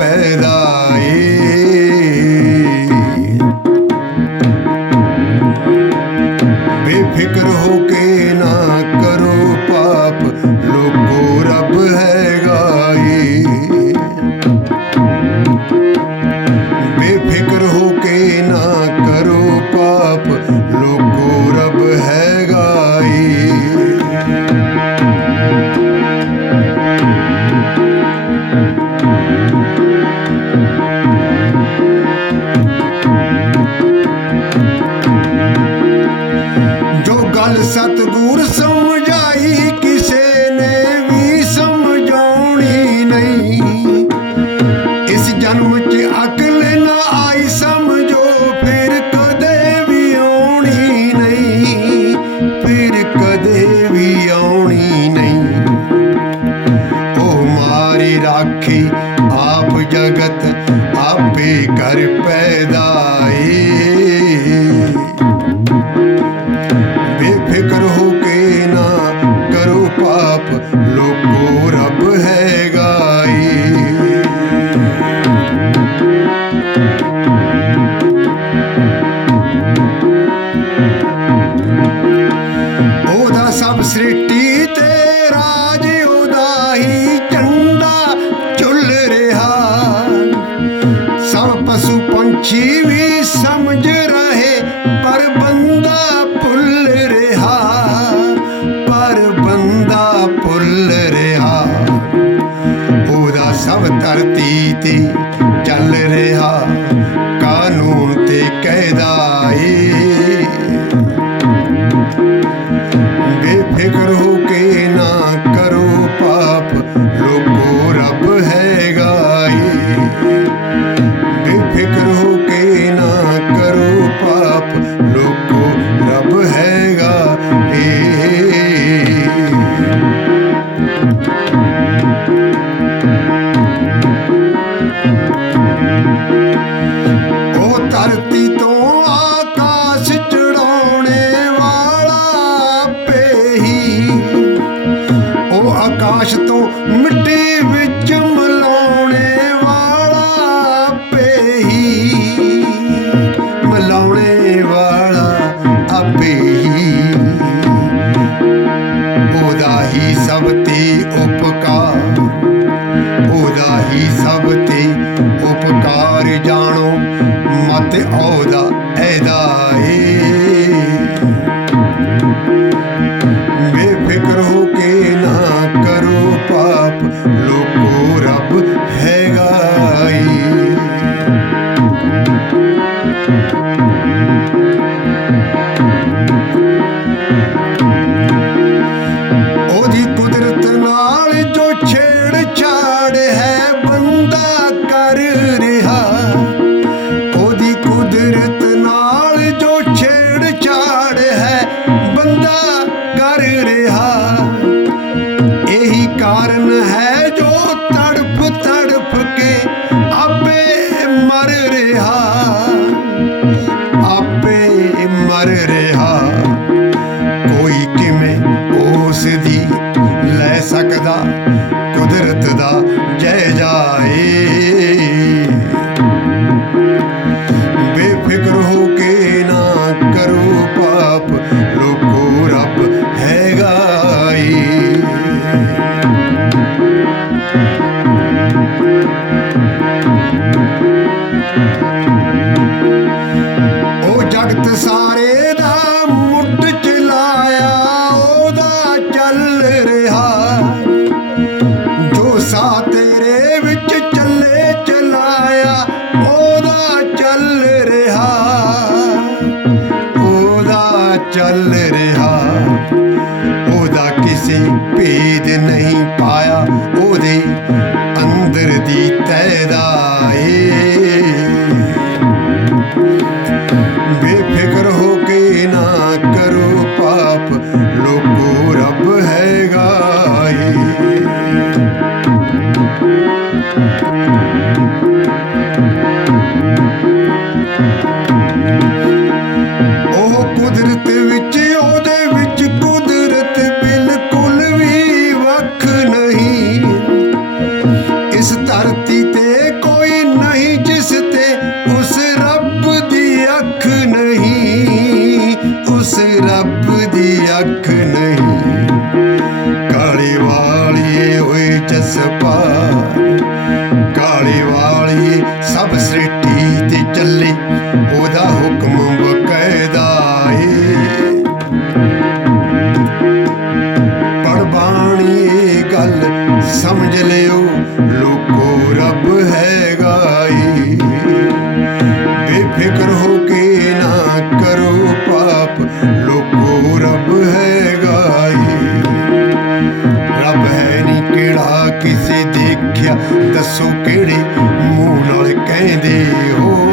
ਪੈਦਾਏ। ਬੇਫਿਕਰ ਹੋ ਕੇ ਨਾ ਕਰੋ ਪਾਪ। ਲੋ хати ਜੀਵੀ ਸਮਝ ਰਹੇ, ਪਰ ਬੰਦਾ ਭੁੱਲ ਰਿਹਾ। ਪਰ ਬੰਦਾ ਭੁੱਲ ਰਿਹਾ। ਉਹਦਾ ਸਭ ਧਰਤੀ ਤੇ ਚੱਲ ਰਿਹਾ। ਆਕਾਸ਼ ਤੋਂ ਮਿੱਟੀ ਵਿੱਚ ਉਹ ਜਗਤ ਸਾਰੇ ਦਾ ਮੁੱਢ ਚ ਉਹਦਾ ਚੱਲ ਰਿਹਾ। ਜੋ ਸਾ ਤੇਰੇ ਵਿੱਚ ਚੱਲੇ ਚਲਾਇਆ, ਉਹਦਾ ਚੱਲ ਰਿਹਾ। ਉਹਦਾ ਚੱਲ ਰਿਹਾ। ਉਹਦਾ ਕਿਸੇ ਭੇਦ ਨਹੀਂ ਪਾਇਆ। frappe. ਕਿਹੜਾ ਕਿਹੜੇ ਮੂੰਹ ਨਾਲ ਕਹਿੰਦੇ ਹੋ?